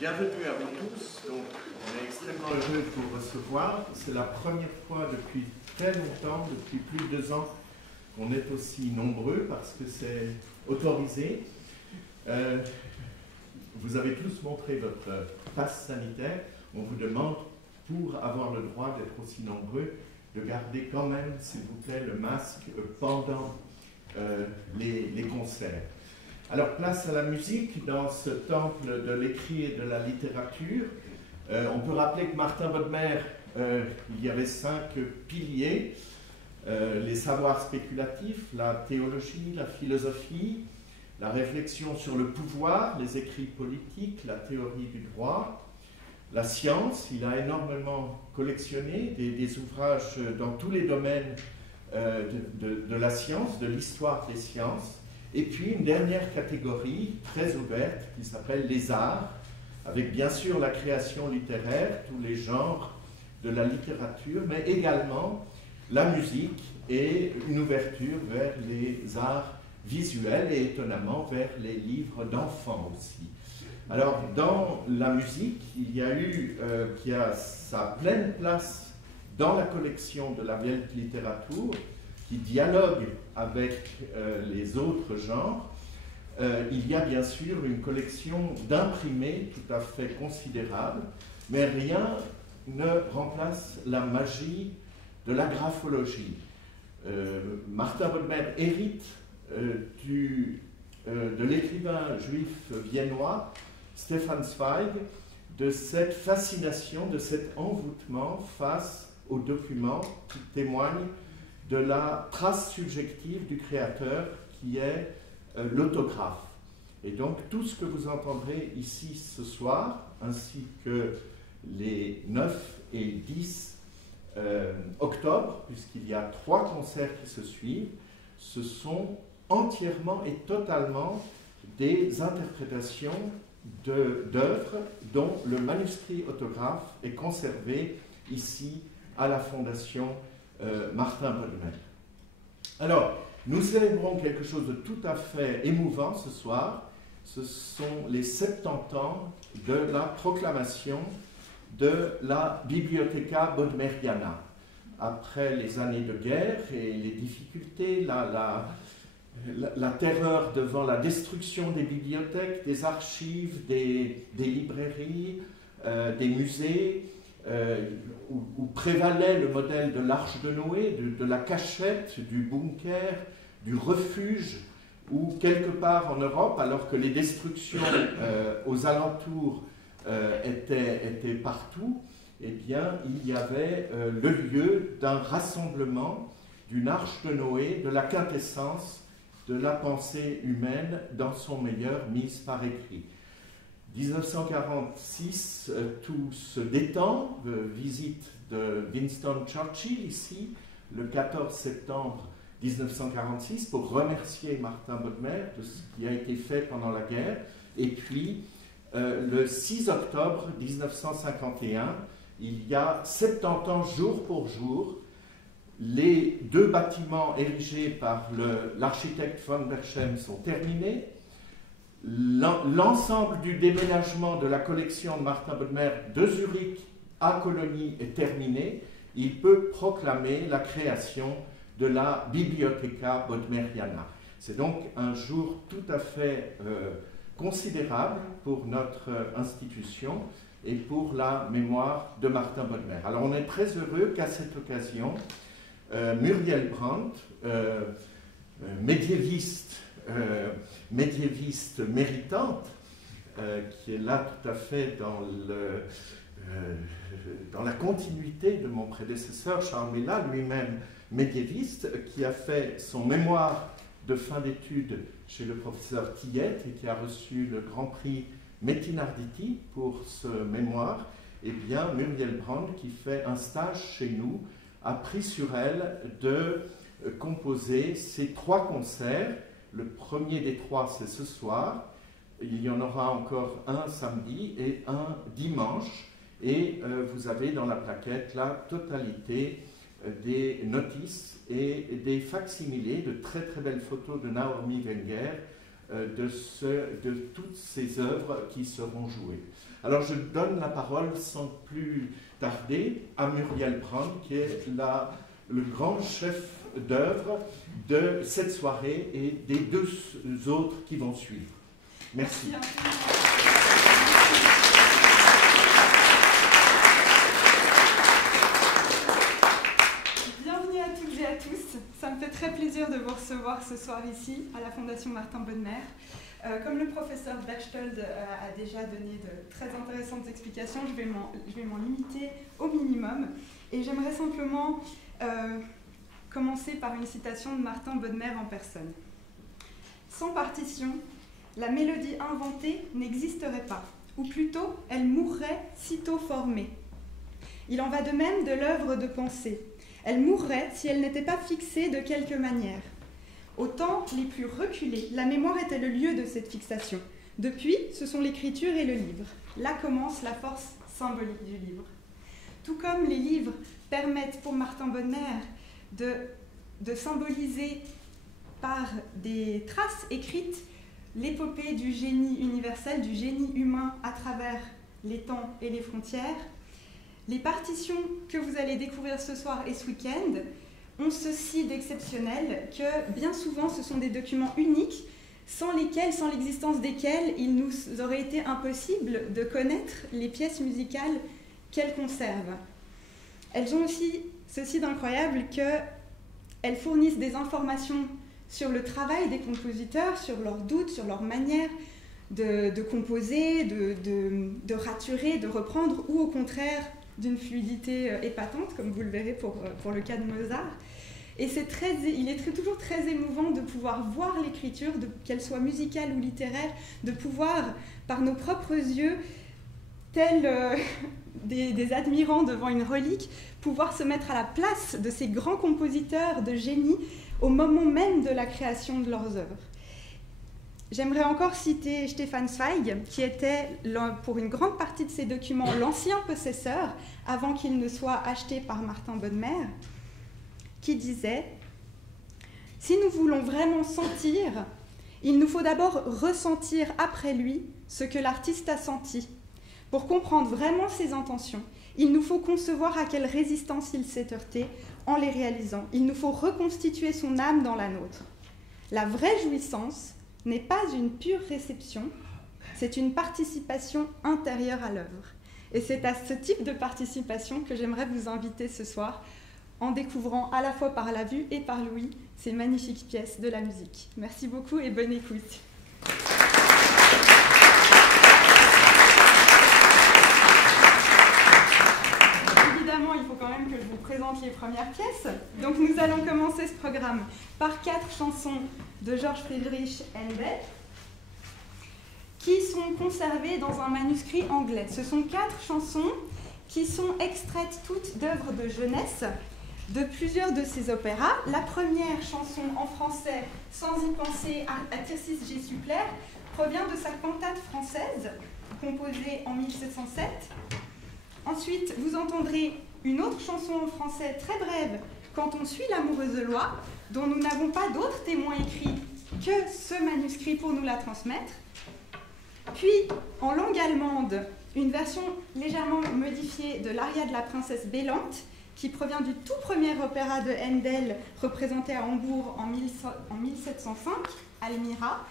Bienvenue à vous tous. Donc, on est extrêmement heureux de vous recevoir. C'est la première fois depuis très longtemps, depuis plus de 2 ans, qu'on est aussi nombreux parce que c'est autorisé. Vous avez tous montré votre passe sanitaire. On vous demande, pour avoir le droit d'être aussi nombreux, de garder quand même, s'il vous plaît, le masque pendant les concerts. Alors, place à la musique dans ce temple de l'écrit et de la littérature. On peut rappeler que Martin Bodmer, il y avait 5 piliers, les savoirs spéculatifs, la théologie, la philosophie, la réflexion sur le pouvoir, les écrits politiques, la théorie du droit, la science. Il a énormément collectionné des ouvrages dans tous les domaines de la science, de l'histoire des sciences. Et puis une dernière catégorie très ouverte qui s'appelle les arts, avec bien sûr la création littéraire, tous les genres de la littérature, mais également la musique et une ouverture vers les arts visuels et étonnamment vers les livres d'enfants aussi. Alors dans la musique, il y a eu qui a sa pleine place dans la collection de la Weltliteratur, qui dialogue avec les autres genres. Il y a bien sûr une collection d'imprimés tout à fait considérable, mais rien ne remplace la magie de la graphologie. Martin Bodmer hérite de l'écrivain juif viennois Stefan Zweig de cette fascination, de cet envoûtement face aux documents qui témoignent de la trace subjective du créateur qui est l'autographe. Et donc tout ce que vous entendrez ici ce soir, ainsi que les 9 et 10 octobre, puisqu'il y a 3 concerts qui se suivent, ce sont entièrement et totalement des interprétations d'œuvres dont le manuscrit autographe est conservé ici à la Fondation Martin Bodmer. Alors, nous célébrons quelque chose de tout à fait émouvant ce soir. Ce sont les 70 ans de la proclamation de la Bibliotheca Bodmeriana. Après les années de guerre et les difficultés, la terreur devant la destruction des bibliothèques, des archives, des librairies, des musées, où prévalait le modèle de l'arche de Noé, de la cachette, du bunker, du refuge, où quelque part en Europe, alors que les destructions aux alentours étaient partout, eh bien, il y avait le lieu d'un rassemblement, d'une arche de Noé, de la quintessence de la pensée humaine dans son meilleur mise par écrit. 1946, tout se détend, visite de Winston Churchill ici, le 14 septembre 1946, pour remercier Martin Bodmer de ce qui a été fait pendant la guerre. Et puis, le 6 octobre 1951, il y a 70 ans jour pour jour, les 2 bâtiments érigés par l'architecte von Berchem sont terminés. L'ensemble du déménagement de la collection de Martin Bodmer de Zurich à Colonie est terminé. Il peut proclamer la création de la Bibliotheca Bodmeriana. C'est donc un jour tout à fait considérable pour notre institution et pour la mémoire de Martin Bodmer. Alors on est très heureux qu'à cette occasion, Muriel Brandt, médiéviste méritante, qui est là tout à fait dans la continuité de mon prédécesseur Charles Mella, lui-même médiéviste, qui a fait son mémoire de fin d'études chez le professeur Tillet et qui a reçu le Grand Prix Metin-Arditi pour ce mémoire. Eh bien, Muriel Brandt, qui fait un stage chez nous, a pris sur elle de composer ces 3 concerts. Le premier des 3, c'est ce soir. Il y en aura encore un samedi et un dimanche. Et vous avez dans la plaquette la totalité des notices et des facsimilés de très très belles photos de Naomi Wenger de toutes ces œuvres qui seront jouées. Alors je donne la parole sans plus tarder à Muriel Brown, qui est le grand chef d'œuvre de cette soirée et des deux autres qui vont suivre. Merci. Bienvenue à toutes et à tous. Ça me fait très plaisir de vous recevoir ce soir ici, à la Fondation Martin Bonnemer. Comme le professeur Berchtold a déjà donné de très intéressantes explications, je vais m'en limiter au minimum. Et j'aimerais simplement commencer par une citation de Martin Bonnemer en personne. « Sans partition, la mélodie inventée n'existerait pas, ou plutôt, elle mourrait sitôt formée. Il en va de même de l'œuvre de pensée. Elle mourrait si elle n'était pas fixée de quelque manière. Aux temps les plus reculés, la mémoire était le lieu de cette fixation. Depuis, ce sont l'écriture et le livre. Là commence la force symbolique du livre. Tout comme les livres permettent pour Martin Bonnemer de symboliser par des traces écrites l'épopée du génie universel, du génie humain à travers les temps et les frontières, les partitions que vous allez découvrir ce soir et ce week-end ont ceci d'exceptionnel que bien souvent ce sont des documents uniques sans l'existence desquels il nous aurait été impossible de connaître les pièces musicales qu'elles conservent. Elles ont aussi ceci d'incroyable qu'elles fournissent des informations sur le travail des compositeurs, sur leurs doutes, sur leur manière de composer, de raturer, de reprendre, ou au contraire d'une fluidité épatante, comme vous le verrez pour le cas de Mozart. Et il est toujours très émouvant de pouvoir voir l'écriture, qu'elle soit musicale ou littéraire, de pouvoir, par nos propres yeux, tels des admirants devant une relique, pouvoir se mettre à la place de ces grands compositeurs de génie au moment même de la création de leurs œuvres. J'aimerais encore citer Stefan Zweig, qui était, pour une grande partie de ces documents, l'ancien possesseur, avant qu'il ne soit acheté par Martin Bonnemer, qui disait « Si nous voulons vraiment sentir, il nous faut d'abord ressentir après lui ce que l'artiste a senti. Pour comprendre vraiment ses intentions, il nous faut concevoir à quelle résistance il s'est heurté en les réalisant. Il nous faut reconstituer son âme dans la nôtre. La vraie jouissance n'est pas une pure réception, c'est une participation intérieure à l'œuvre. Et c'est à ce type de participation que j'aimerais vous inviter ce soir, en découvrant à la fois par la vue et par l'ouïe ces magnifiques pièces de la musique. Merci beaucoup et bonne écoute. Évidemment, il faut quand même que je vous présente les premières pièces. Donc nous allons commencer ce programme par 4 chansons de Georg Friedrich Händel qui sont conservées dans un manuscrit anglais. Ce sont 4 chansons qui sont extraites toutes d'œuvres de jeunesse de plusieurs de ses opéras. La première chanson en français, Sans y penser, à Tircis G. Suppler, provient de sa cantate française, composée en 1707. Ensuite, vous entendrez une autre chanson en français très brève, Quand on suit l'amoureuse loi, dont nous n'avons pas d'autres témoins écrits que ce manuscrit pour nous la transmettre. Puis, en langue allemande, une version légèrement modifiée de l'aria de la princesse Bélante, qui provient du tout premier opéra de Händel, représenté à Hambourg en 1705, Almira.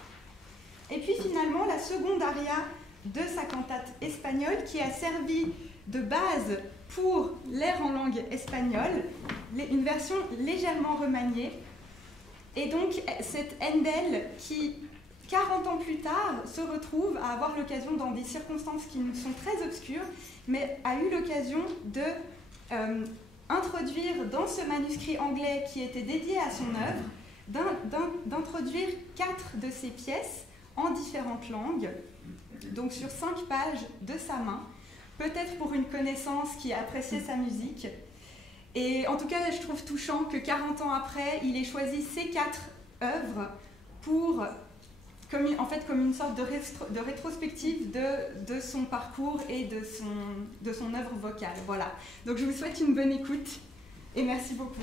Et puis finalement, la seconde aria de sa cantate espagnole, qui a servi de base pour l'air en langue espagnole, une version légèrement remaniée. Et donc, c'est Händel qui, 40 ans plus tard, se retrouve à avoir l'occasion, dans des circonstances qui nous sont très obscures, mais a eu l'occasion de introduire dans ce manuscrit anglais qui était dédié à son œuvre, d'introduire 4 de ses pièces en différentes langues, donc sur 5 pages de sa main, peut-être pour une connaissance qui appréciait sa musique. Et en tout cas, je trouve touchant que 40 ans après, il ait choisi ces 4 œuvres pour, comme une sorte de rétrospective de son parcours et de son œuvre vocale. Voilà. Donc je vous souhaite une bonne écoute et merci beaucoup.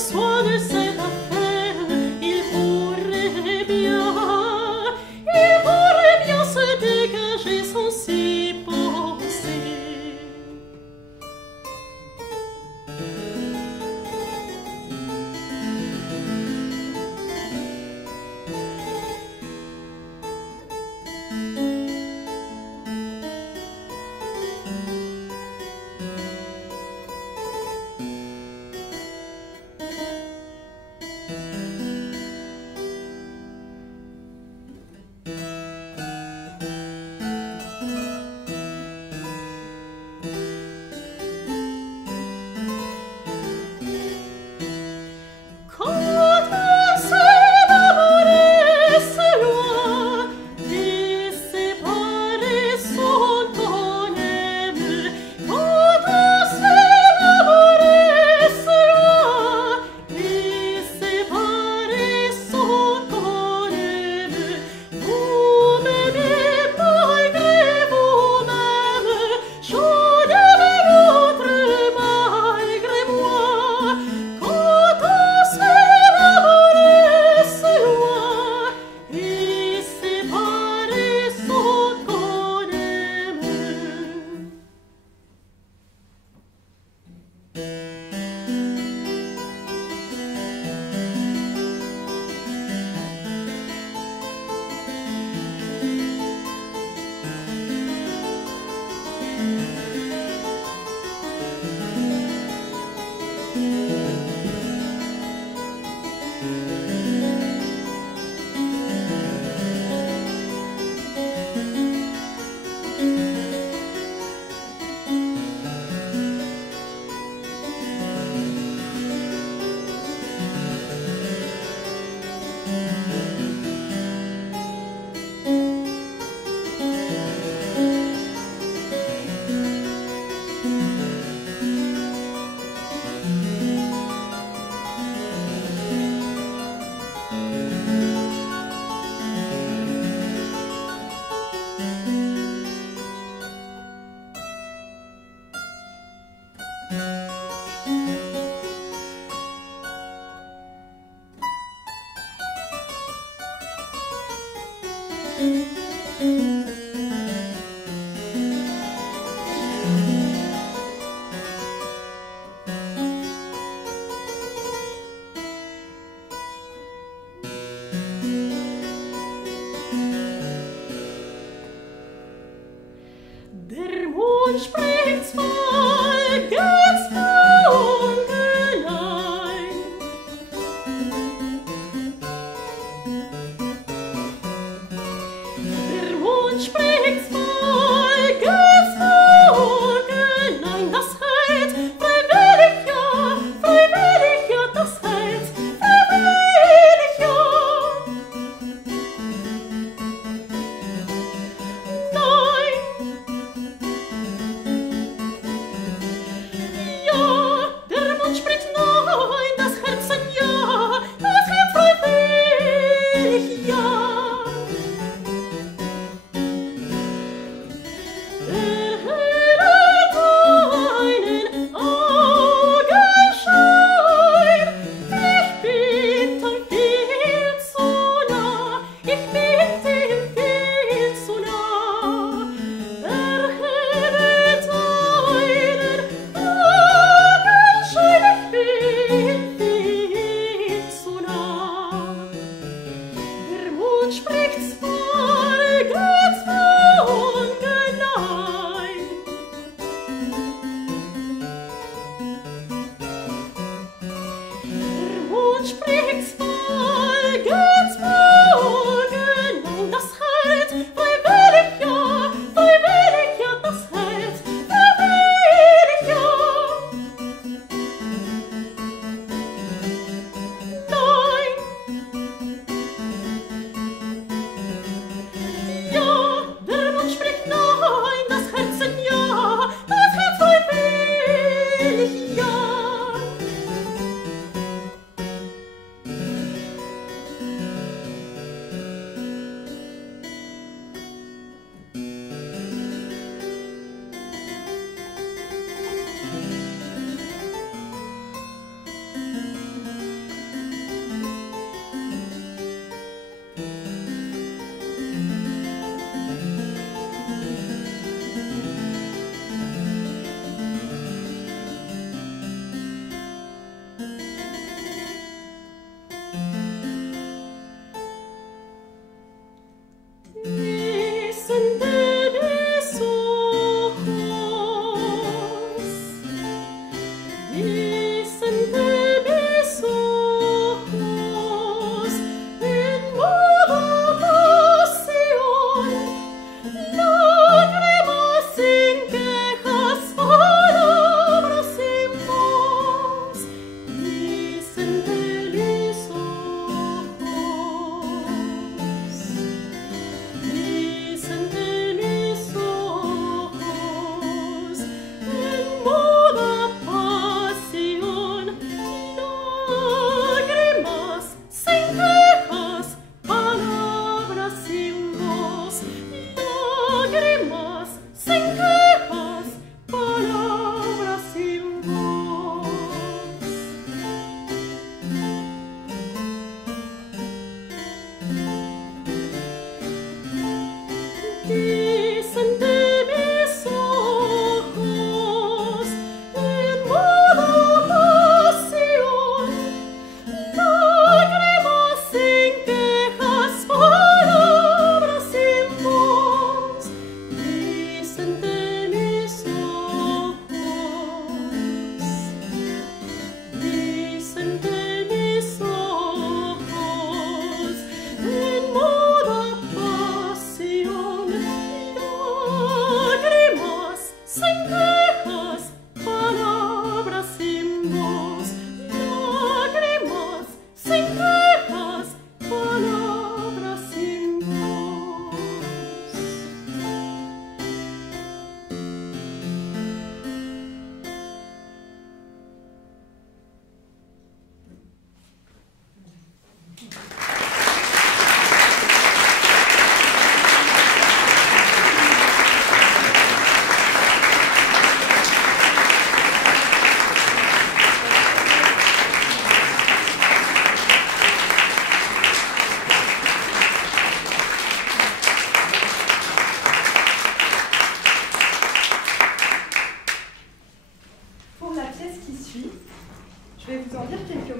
soin de cette affaire, il pourrait bien se dégager sans s'y penser. Der Mond spricht Volkes Frauengelein. Der Mond spricht Volkes Frauengelein. Das heißt, freiwillig ja, das heißt, freiwillig ja.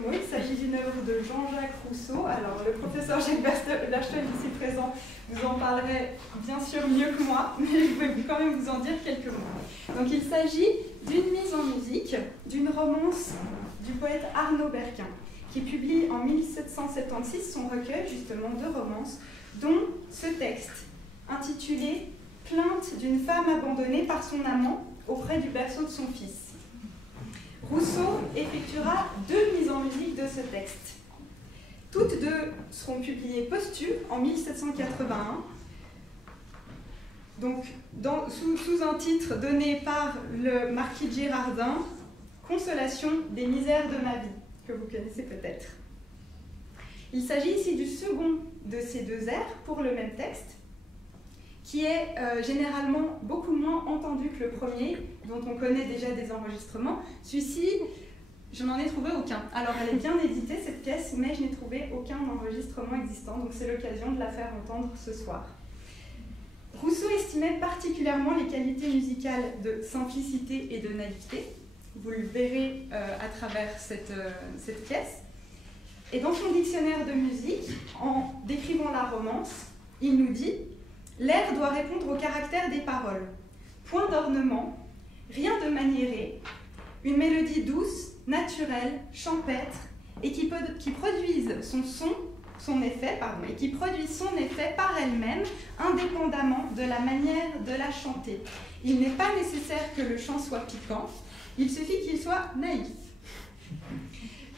mots. Il s'agit d'une œuvre de Jean-Jacques Rousseau. Alors, le professeur Jacques Berchtold, ici présent, vous en parlerait bien sûr mieux que moi, mais je vais quand même vous en dire quelques mots. Donc, il s'agit d'une mise en musique d'une romance du poète Arnaud Berquin, qui publie en 1776 son recueil, justement, de romances, dont ce texte, intitulé « Plainte d'une femme abandonnée par son amant auprès du berceau de son fils ». Rousseau effectuera 2 mises en musique de ce texte. Toutes 2 seront publiées posthumes en 1781, donc sous un titre donné par le marquis de Girardin, « Consolation des misères de ma vie », que vous connaissez peut-être. Il s'agit ici du second de ces 2 airs pour le même texte, qui est généralement beaucoup moins entendu que le premier, dont on connaît déjà des enregistrements. Celui-ci, je n'en ai trouvé aucun. Alors, elle est bien éditée, cette pièce, mais je n'ai trouvé aucun enregistrement existant, donc c'est l'occasion de la faire entendre ce soir. Rousseau estimait particulièrement les qualités musicales de simplicité et de naïveté. Vous le verrez à travers cette pièce. Et dans son dictionnaire de musique, en décrivant la romance, il nous dit « L'air doit répondre au caractère des paroles. Point d'ornement, rien de maniéré, une mélodie douce, naturelle, champêtre, et qui produise son effet par elle-même, indépendamment de la manière de la chanter. Il n'est pas nécessaire que le chant soit piquant, il suffit qu'il soit naïf. »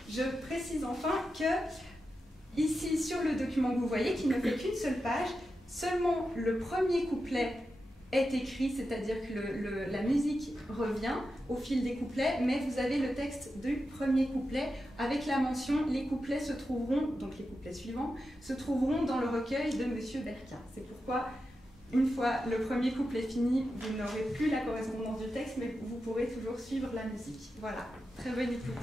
Je précise enfin que, ici, sur le document que vous voyez, qui ne fait qu'une seule page, seulement le premier couplet est écrit, c'est-à-dire que la musique revient au fil des couplets, mais vous avez le texte du premier couplet avec la mention « les couplets se trouveront », donc les couplets suivants, se trouveront dans le recueil de M. Berquin. C'est pourquoi, une fois le premier couplet fini, vous n'aurez plus la correspondance du texte, mais vous pourrez toujours suivre la musique. Voilà, très bonne écoute.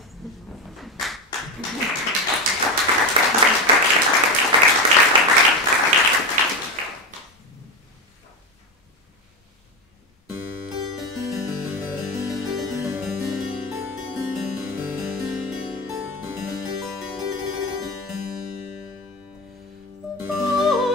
Oh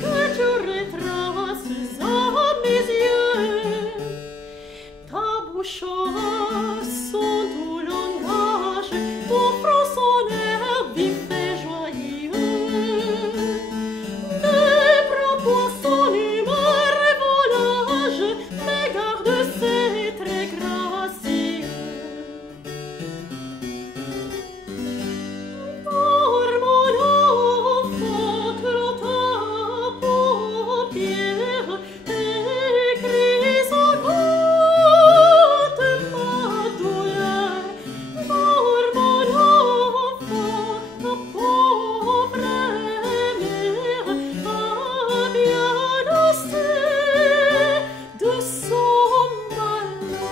que tu retraces à mes yeux. Ta bouche aura son doux langage, ton front son air vif et joyeux. Mes propos son humeur et volage, mes gardes c'est très gracieux. Pour mon enfant, clôt ta paupière, tes cris augmentent ma douleur. Pour mon enfant, ta pauvre mère a bien assez de son malheur.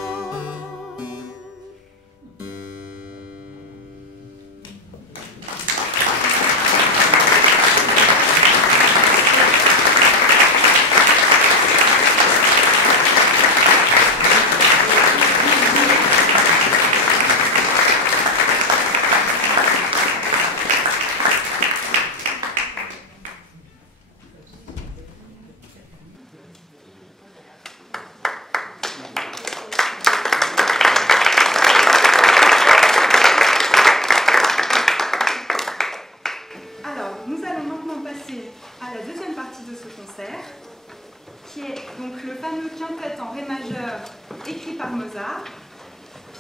Alors, nous allons maintenant passer à la deuxième partie de ce concert, qui est donc le fameux quintet en ré majeur écrit par Mozart,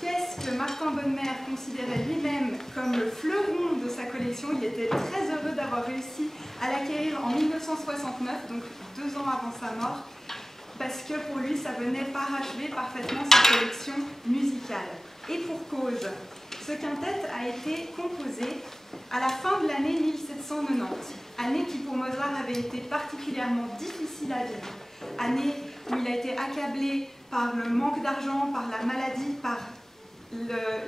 pièce que Martin Bonnemer considérait lui-même comme le fleuron de sa collection. Il était très heureux d'avoir réussi à l'acquérir en 1969, donc 2 ans avant sa mort, parce que pour lui, ça venait parachever parfaitement sa collection musicale. Et pour cause, ce quintet a été composé à la fin de l'année 1790, année qui pour Mozart avait été particulièrement difficile à vivre, année où il a été accablé par le manque d'argent, par la maladie, par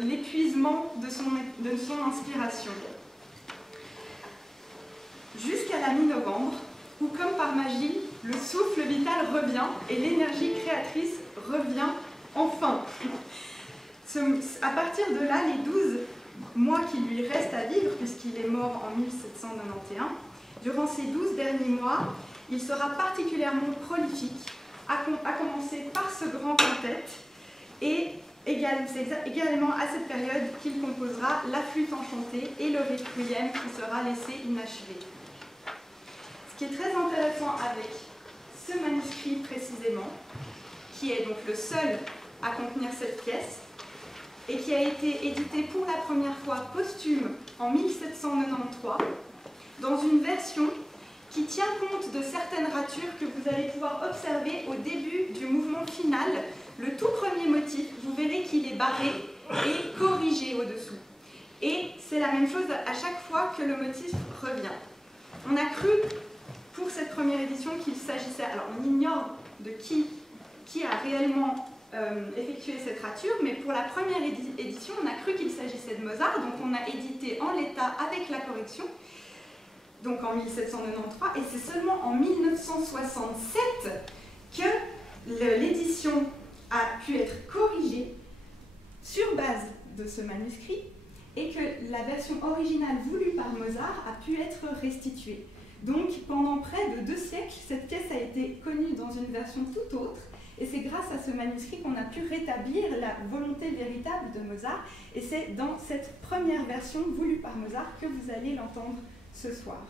l'épuisement de son inspiration. Jusqu'à la mi-novembre, où comme par magie, le souffle vital revient et l'énergie créatrice revient enfin. À partir de là, les 12 mois qui lui restent à vivre, puisqu'il est mort en 1791, durant ces 12 derniers mois, il sera particulièrement prolifique, à commencer par ce grand quintet, et c'est également à cette période qu'il composera La Flûte enchantée et le Requiem qui sera laissé inachevé. Ce qui est très intéressant avec ce manuscrit précisément, qui est donc le seul à contenir cette pièce, et qui a été édité pour la première fois posthume en 1793, dans une version qui tient compte de certaines ratures que vous allez pouvoir observer au début du mouvement final. Le tout premier motif, vous verrez qu'il est barré et corrigé au-dessous. Et c'est la même chose à chaque fois que le motif revient. On a cru, pour cette première édition, qu'il s'agissait... Alors, on ignore de qui a réellement effectué cette rature, mais pour la première édition, on a cru qu'il s'agissait de Mozart, donc on a édité en l'état avec la correction, donc en 1793, et c'est seulement en 1967 que l'édition a pu être corrigée sur base de ce manuscrit et que la version originale voulue par Mozart a pu être restituée. Donc pendant près de 2 siècles, cette pièce a été connue dans une version tout autre, et c'est grâce à ce manuscrit qu'on a pu rétablir la volonté véritable de Mozart, et c'est dans cette première version voulue par Mozart que vous allez l'entendre ce soir.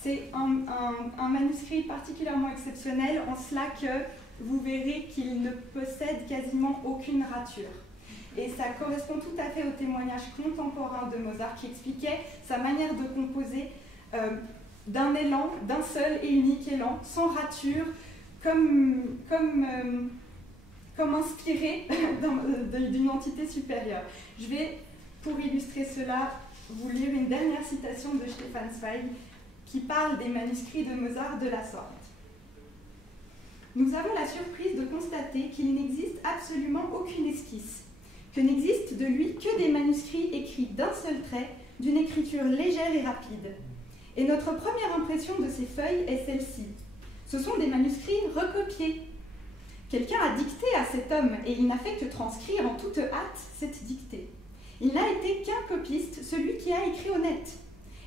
C'est un manuscrit particulièrement exceptionnel en cela que vous verrez qu'il ne possède quasiment aucune rature. Et ça correspond tout à fait au témoignage contemporain de Mozart qui expliquait sa manière de composer d'un élan, d'un seul et unique élan, sans rature, comme inspiré d'une entité supérieure. Je vais, pour illustrer cela, vous lire une dernière citation de Stefan Zweig qui parle des manuscrits de Mozart de la sorte. Nous avons la surprise de constater qu'il n'existe absolument aucune esquisse, que n'existe de lui que des manuscrits écrits d'un seul trait, d'une écriture légère et rapide. Et notre première impression de ces feuilles est celle-ci. Ce sont des manuscrits recopiés. Quelqu'un a dicté à cet homme et il n'a fait que transcrire en toute hâte cette dictée. Il n'a été qu'un copiste, celui qui a écrit au net.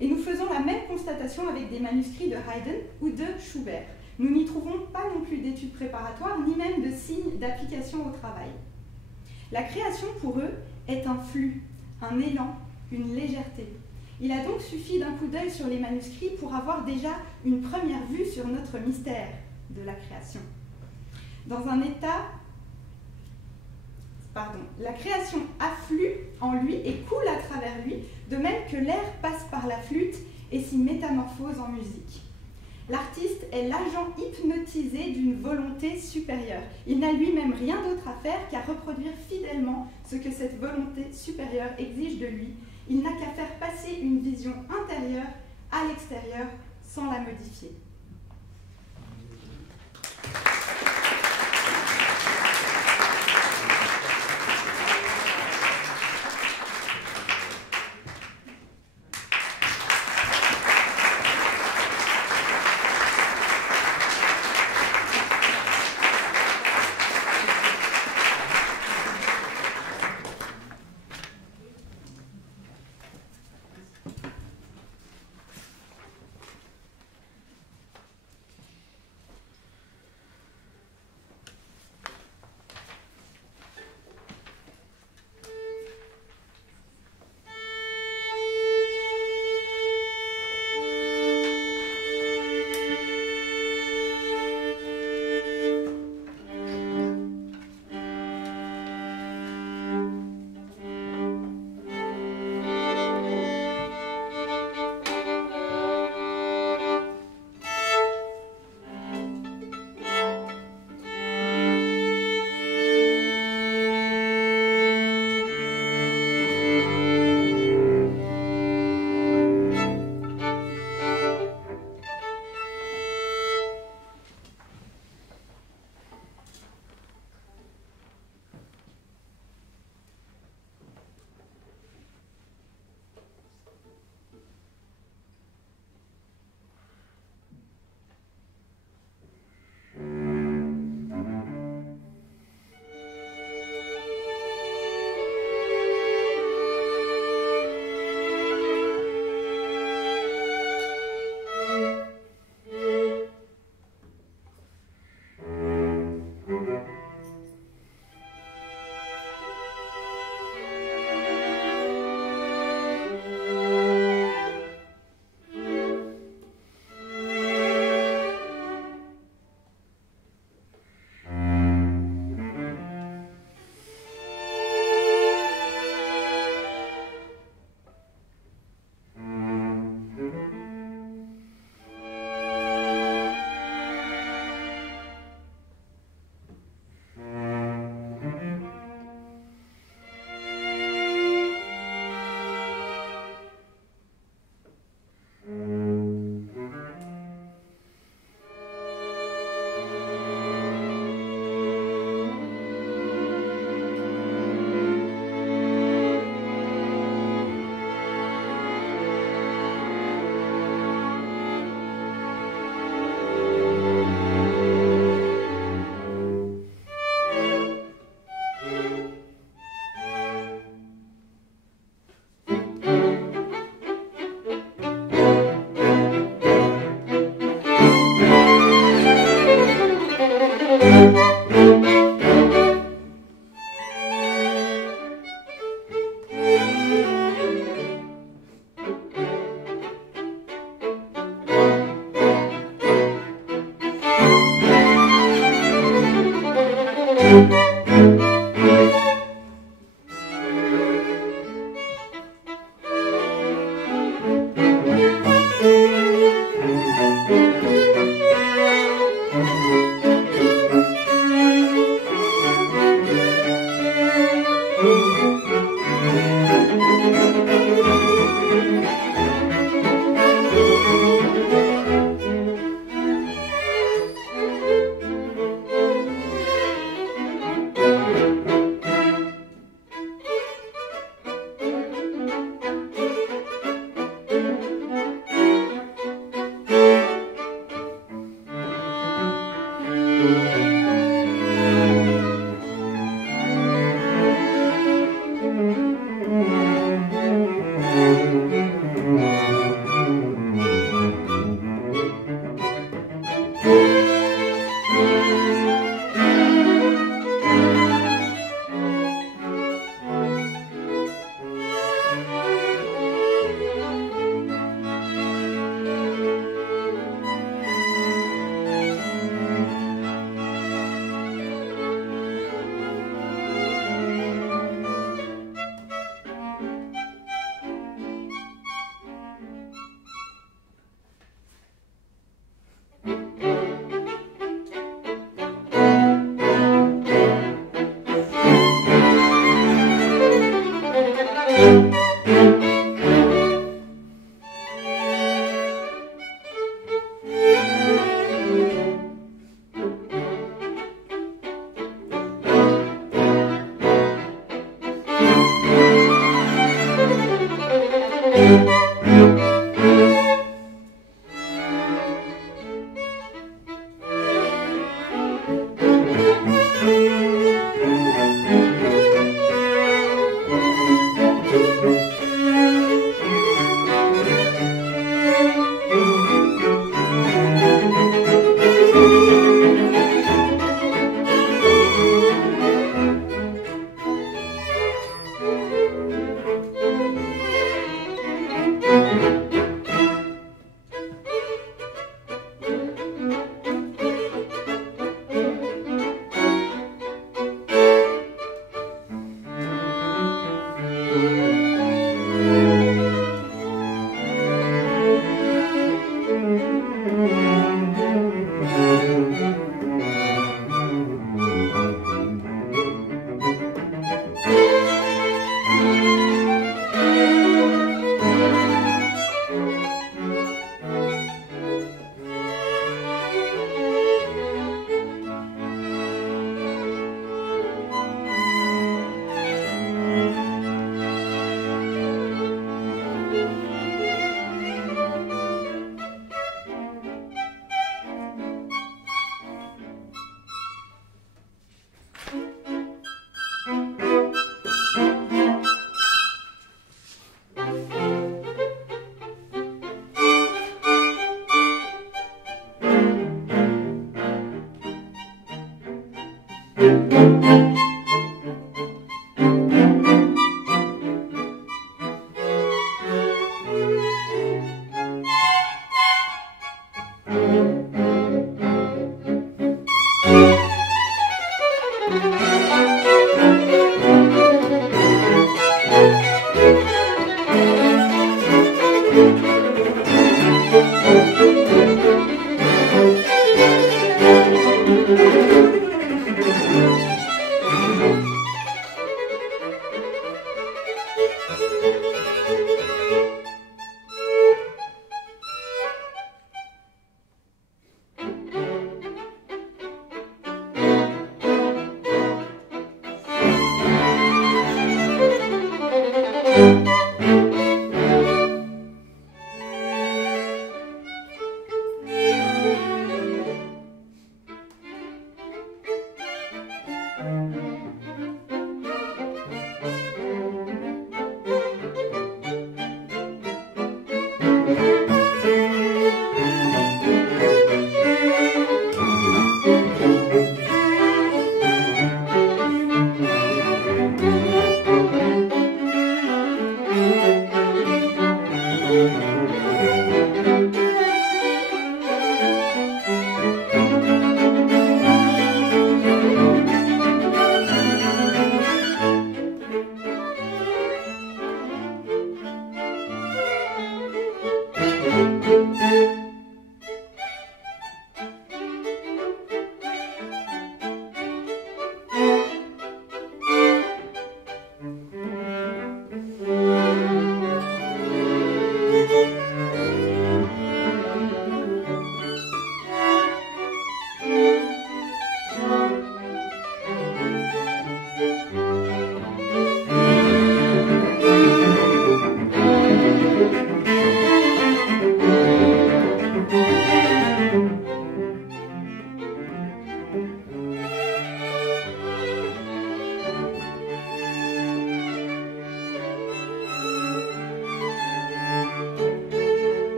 Et nous faisons la même constatation avec des manuscrits de Haydn ou de Schubert. Nous n'y trouvons pas non plus d'études préparatoires, ni même de signes d'application au travail. La création, pour eux, est un flux, un élan, une légèreté. Il a donc suffi d'un coup d'œil sur les manuscrits pour avoir déjà une première vue sur notre mystère de la création. Dans un état... la création afflue en lui et coule à travers lui, de même que l'air passe par la flûte et s'y métamorphose en musique. L'artiste est l'agent hypnotisé d'une volonté supérieure. Il n'a lui-même rien d'autre à faire qu'à reproduire fidèlement ce que cette volonté supérieure exige de lui. Il n'a qu'à faire passer une vision intérieure à l'extérieur sans la modifier.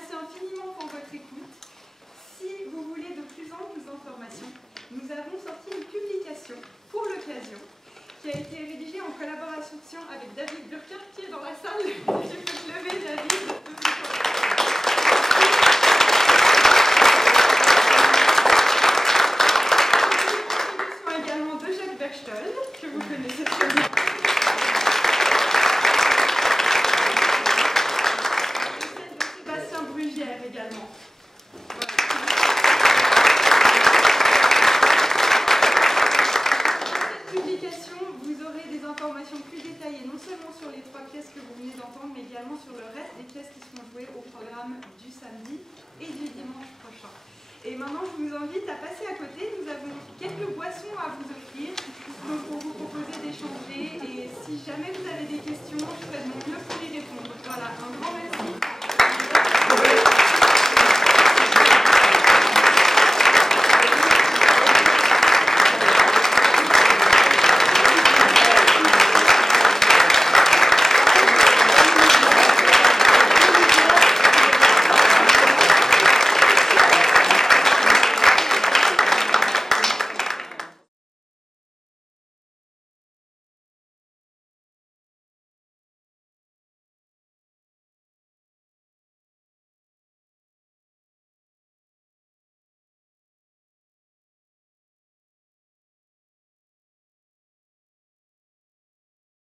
remercie infiniment pour votre écoute. Si vous voulez de plus amples informations, nous avons sorti une publication pour l'occasion qui a été rédigée en collaboration avec David Burkert qui est dans la salle. Tu peux te lever, David. Également de Jacques Bechtold, que vous connaissez très bien. Et celle de Sébastien Brugière également. Voilà. Dans cette publication, vous aurez des informations plus détaillées, non seulement sur les 3 pièces que vous venez d'entendre, mais également sur le reste des pièces qui seront jouées au programme du samedi et du dimanche prochain. Et maintenant, je vous invite à passer à côté. Nous avons quelques boissons à vous offrir, donc pour vous proposer d'échanger. Et si jamais vous avez